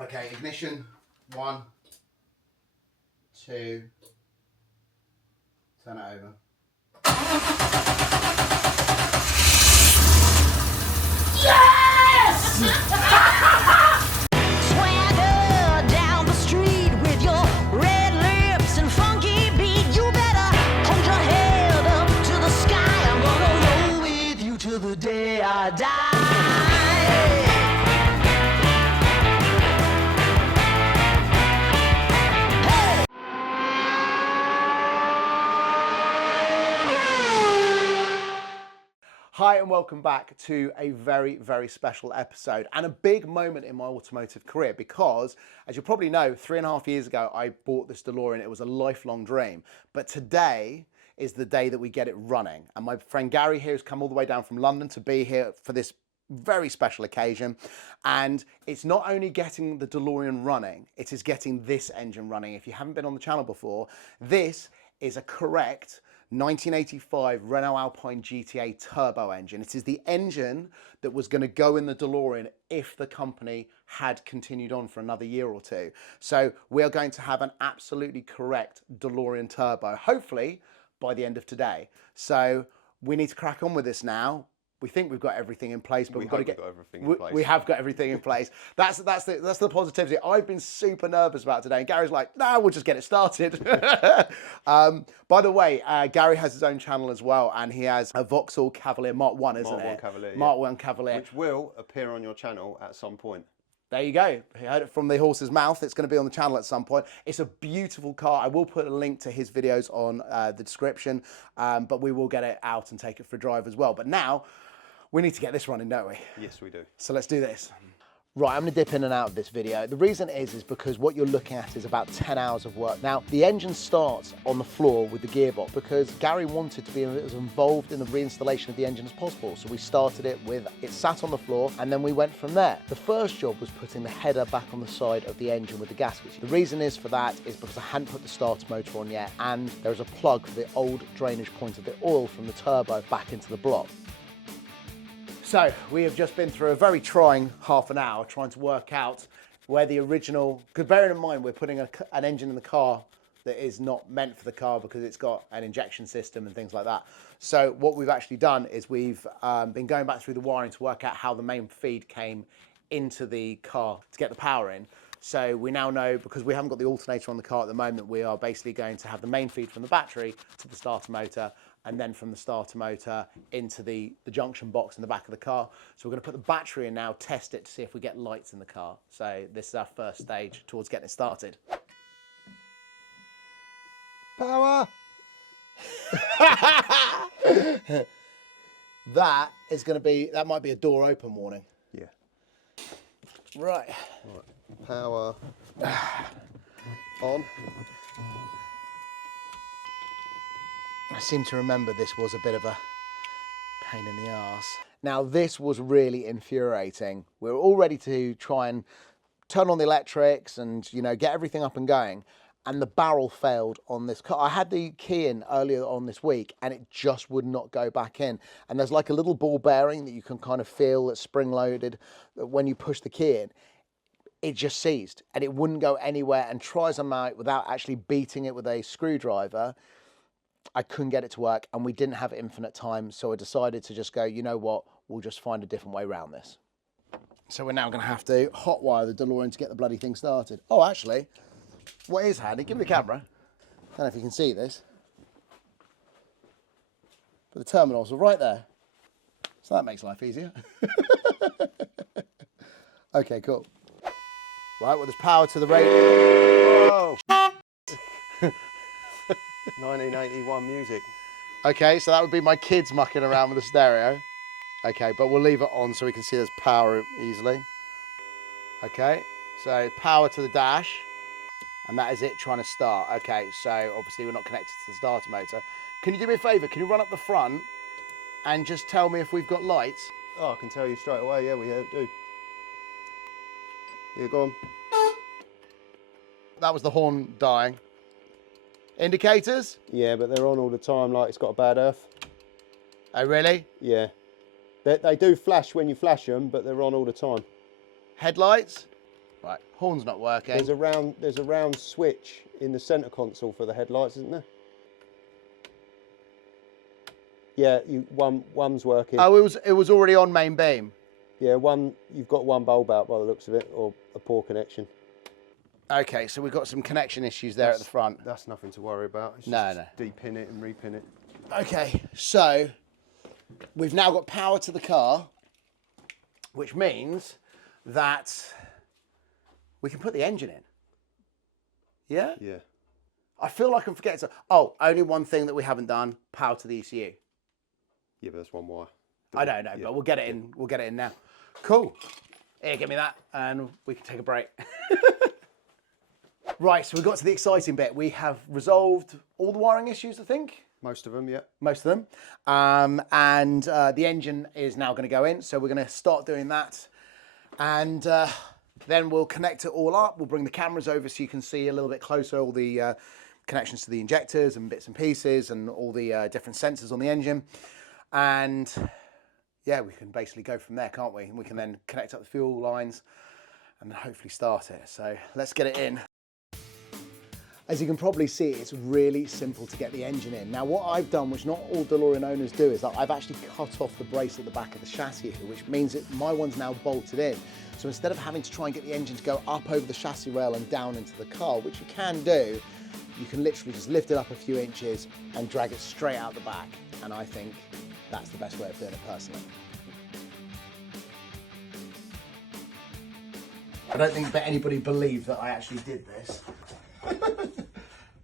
Okay, ignition. 1, 2. Turn it over. Yes! Swagger down the street with your red lips and funky beat. You better hold your head up to the sky. I'm gonna roll with you till the day I die. Hi and welcome back to a very, very special episode and a big moment in my automotive career because, as you probably know, 3.5 years ago, I bought this DeLorean. It was a lifelong dream. But today is the day that we get it running. And my friend Gary here has come all the way down from London to be here for this very special occasion. And it's not only getting the DeLorean running, it is getting this engine running. If you haven't been on the channel before, this is a correct 1985 Renault Alpine GTA turbo engine. It is the engine that was going to go in the DeLorean if the company had continued on for another year or two. So we are going to have an absolutely correct DeLorean turbo, hopefully by the end of today. So we need to crack on with this now. We think we've got everything in place, but we've got to get everything in place. We have got everything in place. That's the positivity. I've been super nervous about today, and Gary's like, "No, we'll just get it started." By the way, Gary has his own channel as well, and he has a Vauxhall Cavalier Mark 1, isn't it? Mark 1 Cavalier. Mark 1 Cavalier, which will appear on your channel at some point. There you go. You heard it from the horse's mouth. It's going to be on the channel at some point. It's a beautiful car. I will put a link to his videos on the description, but we will get it out and take it for a drive as well. But now, we need to get this running, don't we? Yes, we do. So let's do this. Right, I'm gonna dip in and out of this video. The reason is because what you're looking at is about 10 hours of work. Now, the engine starts on the floor with the gearbox because Gary wanted to be as involved in the reinstallation of the engine as possible. So we started it with it sat on the floor and then we went from there. The first job was putting the header back on the side of the engine with the gaskets. The reason is for that is because I hadn't put the starter motor on yet and there was a plug for the old drainage point of the oil from the turbo back into the block. So we have just been through a very trying half an hour trying to work out where the original, because bearing in mind we're putting an engine in the car that is not meant for the car because it's got an injection system and things like that. So what we've actually done is we've been going back through the wiring to work out how the main feed came into the car to get the power in. So we now know, because we haven't got the alternator on the car at the moment, we are basically going to have the main feed from the battery to the starter motor and then from the starter motor into the junction box in the back of the car. So we're going to put the battery in now, test it to see if we get lights in the car. So this is our first stage towards getting it started. Power! That is going to be, that might be a door open warning. Yeah. Right. Power on. I seem to remember this was a bit of a pain in the arse. Now this was really infuriating. We were all ready to try and turn on the electrics and, you know, get everything up and going. And the barrel failed on this car. I had the key in earlier on this week and it just would not go back in. And there's like a little ball bearing that you can kind of feel that's spring loaded when you push the key in. It just seized and it wouldn't go anywhere, and try as I might without actually beating it with a screwdriver, I couldn't get it to work and we didn't have infinite time. So I decided to just go, you know what, we'll just find a different way around this. So we're now gonna have to hotwire the DeLorean to get the bloody thing started. Oh, actually, what is handy, give me the camera. I don't know if you can see this, but the terminals are right there. So that makes life easier. Okay, cool. Right, well, there's power to the radio. Whoa! 1981 music. Okay, so that would be my kids mucking around with the stereo. Okay, but we'll leave it on so we can see there's power easily. Okay, so power to the dash, and that is it trying to start. Okay, so obviously we're not connected to the starter motor. Can you do me a favour? Can you run up the front and just tell me if we've got lights? Oh, I can tell you straight away, yeah, we do. Yeah, go on. That was the horn dying. Indicators? Yeah, but they're on all the time like it's got a bad earth. Oh, really? Yeah. They do flash when you flash them, but they're on all the time. Headlights? Right, horn's not working. There's a round switch in the centre console for the headlights, isn't there? Yeah, one's working. Oh, it was already on main beam. Yeah, you've got one bulb out by the looks of it, or a poor connection. Okay, so we've got some connection issues there at the front. That's nothing to worry about. It's No. just de-pin it and repin it. Okay, so we've now got power to the car, which means that we can put the engine in. Yeah? Yeah. I feel like I'm forgetting. Oh, only one thing that we haven't done, power to the ECU. Yeah, but that's one wire. I don't know, but we'll get it in. We'll get it in now. Cool. Here, give me that, and we can take a break. Right, so we got to the exciting bit. We have resolved all the wiring issues, I think. Most of them, yeah. Most of them. And the engine is now going to go in, so we're going to start doing that. And then we'll connect it all up. We'll bring the cameras over so you can see a little bit closer all the connections to the injectors and bits and pieces and all the different sensors on the engine. And yeah, we can basically go from there, can't we? And we can then connect up the fuel lines and hopefully start it. So let's get it in. As you can probably see, it's really simple to get the engine in. Now, what I've done, which not all Delorean owners do, is that I've actually cut off the brace at the back of the chassis here, which means that my one's now bolted in. So instead of having to try and get the engine to go up over the chassis rail and down into the car, which you can do, you can literally just lift it up a few inches and drag it straight out the back. And I think that's the best way of doing it personally. I don't think that anybody believed that I actually did this.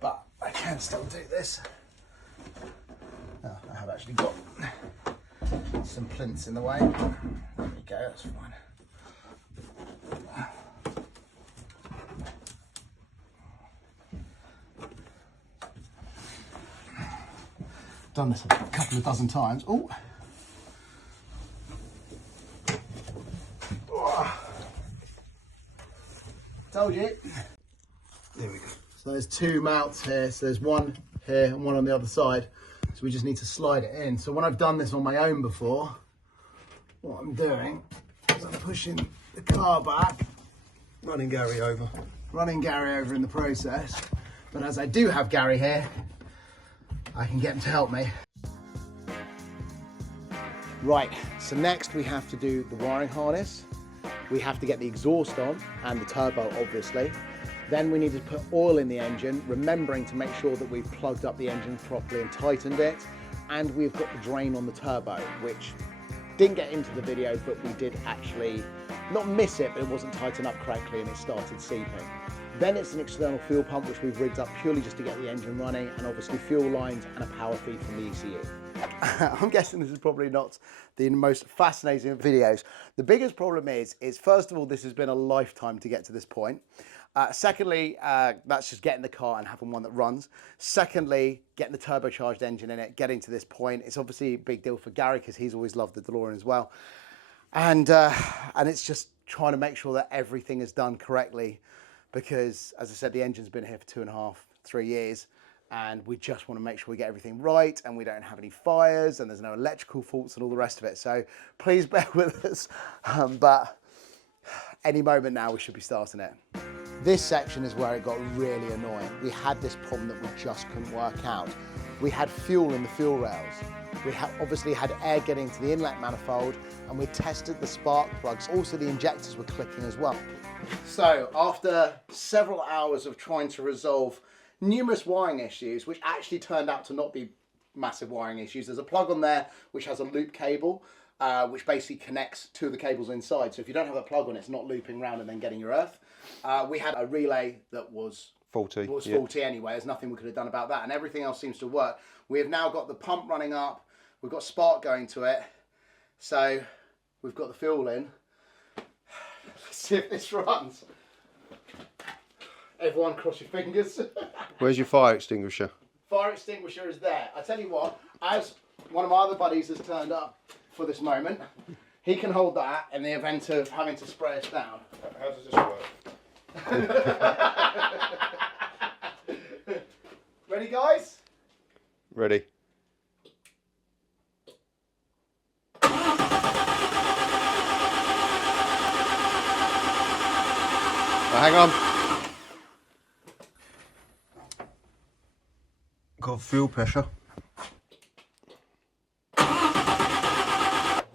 But I can still do this. Oh, I have actually got some plinths in the way. There we go, that's fine. Done this a couple of dozen times. Oh. Told you. There we go. So there's two mounts here. So there's one here and one on the other side. So we just need to slide it in. So when I've done this on my own before, what I'm doing is I'm pushing the car back, Running Gary over. running Gary over in the process. But as I do have Gary here, I can get him to help me. Right, so next we have to do the wiring harness. We have to get the exhaust on and the turbo, obviously. Then we need to put oil in the engine, remembering to make sure that we've plugged up the engine properly and tightened it. And we've got the drain on the turbo, which didn't get into the video, but we did actually not miss it, but it wasn't tightened up correctly and it started seeping. Then it's an external fuel pump, which we've rigged up purely just to get the engine running, and obviously fuel lines and a power feed from the ECU. I'm guessing this is probably not the most fascinating videos. The biggest problem is first of all, this has been a lifetime to get to this point. Secondly, that's just getting the car and having one that runs. Secondly, getting the turbocharged engine in it, getting to this point. It's obviously a big deal for Gary because he's always loved the DeLorean as well. And it's just trying to make sure that everything is done correctly because, as I said, the engine's been here for 2.5, 3 years. And we just want to make sure we get everything right and we don't have any fires and there's no electrical faults and all the rest of it. So please bear with us. But any moment now we should be starting it. This section is where it got really annoying. We had this problem that we just couldn't work out. We had fuel in the fuel rails. We obviously had air getting to the inlet manifold and we tested the spark plugs. Also the injectors were clicking as well. So after several hours of trying to resolve numerous wiring issues, which actually turned out to not be massive wiring issues. There's a plug on there which has a loop cable, which basically connects two of the cables inside. So if you don't have a plug on, it's not looping around and then getting your earth. We had a relay that was faulty anyway. There's nothing we could have done about that, and everything else seems to work. We have now got the pump running up. We've got spark going to it. So we've got the fuel in. Let's see if this runs. Everyone cross your fingers. Where's your fire extinguisher? Fire extinguisher is there. I tell you what, as one of my other buddies has turned up for this moment, he can hold that in the event of having to spray us down. How does this work? Ready, guys? Ready. Hang on. Got fuel pressure.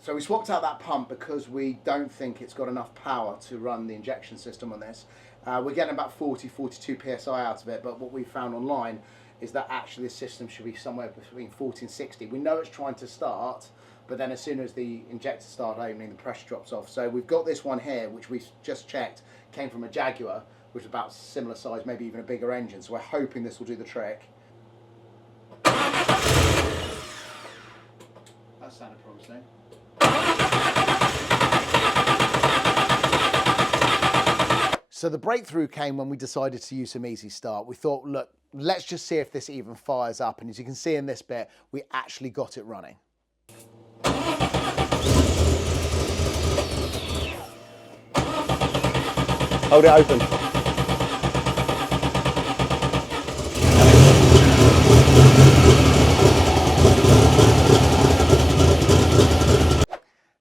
So we swapped out that pump because we don't think it's got enough power to run the injection system on this. We're getting about 42 psi out of it, but what we found online is that actually the system should be somewhere between 40 and 60. We know it's trying to start, but then as soon as the injector starts opening, the pressure drops off. So we've got this one here, which we just checked, came from a Jaguar, which is about similar size, maybe even a bigger engine. So we're hoping this will do the trick. That sounded promising. So the breakthrough came when we decided to use some Easy Start. We thought, look, let's just see if this even fires up. And as you can see in this bit, we actually got it running. Hold it open.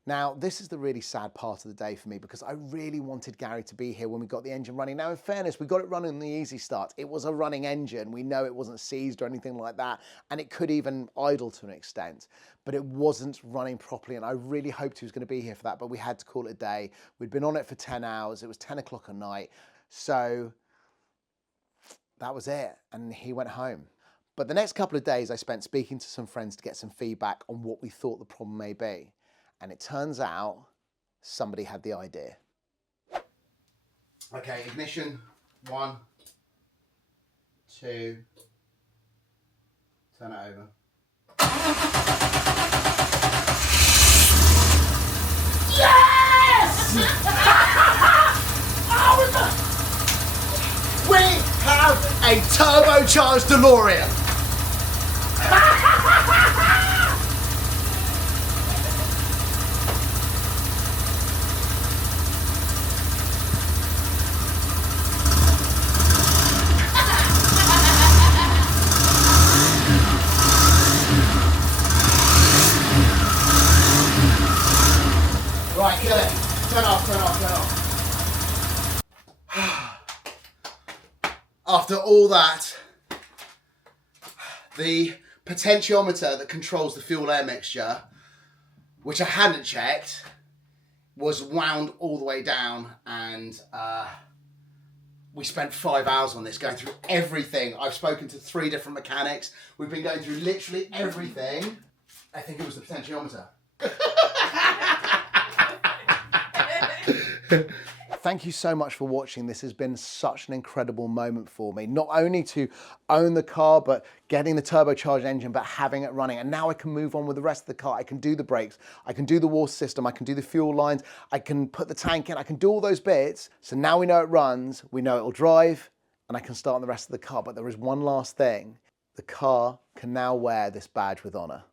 Now, this is the really sad part of the day for me because I really wanted Gary to be here when we got the engine running. Now, in fairness, we got it running on the Easy Start. It was a running engine. We know it wasn't seized or anything like that, and it could even idle to an extent, but it wasn't running properly, and I really hoped he was going to be here for that, but we had to call it a day. We'd been on it for 10 hours. It was 10 o'clock at night, so that was it, and he went home. But the next couple of days I spent speaking to some friends to get some feedback on what we thought the problem may be. And it turns out somebody had the idea. Okay, ignition, 1, 2, turn it over. Yes! We have a turbocharged DeLorean. Right, kill it. Turn off, turn off, turn off. After all that, the potentiometer that controls the fuel air mixture, which I hadn't checked, was wound all the way down, and we spent 5 hours on this, going through everything. I've spoken to 3 different mechanics. We've been going through literally everything. I think it was the potentiometer. Thank you so much for watching. This has been such an incredible moment for me. Not only to own the car, but getting the turbocharged engine, but having it running. And now I can move on with the rest of the car. I can do the brakes, I can do the water system, I can do the fuel lines, I can put the tank in, I can do all those bits. So now we know it runs, we know it'll drive, and I can start on the rest of the car. But there is one last thing. The car can now wear this badge with honor.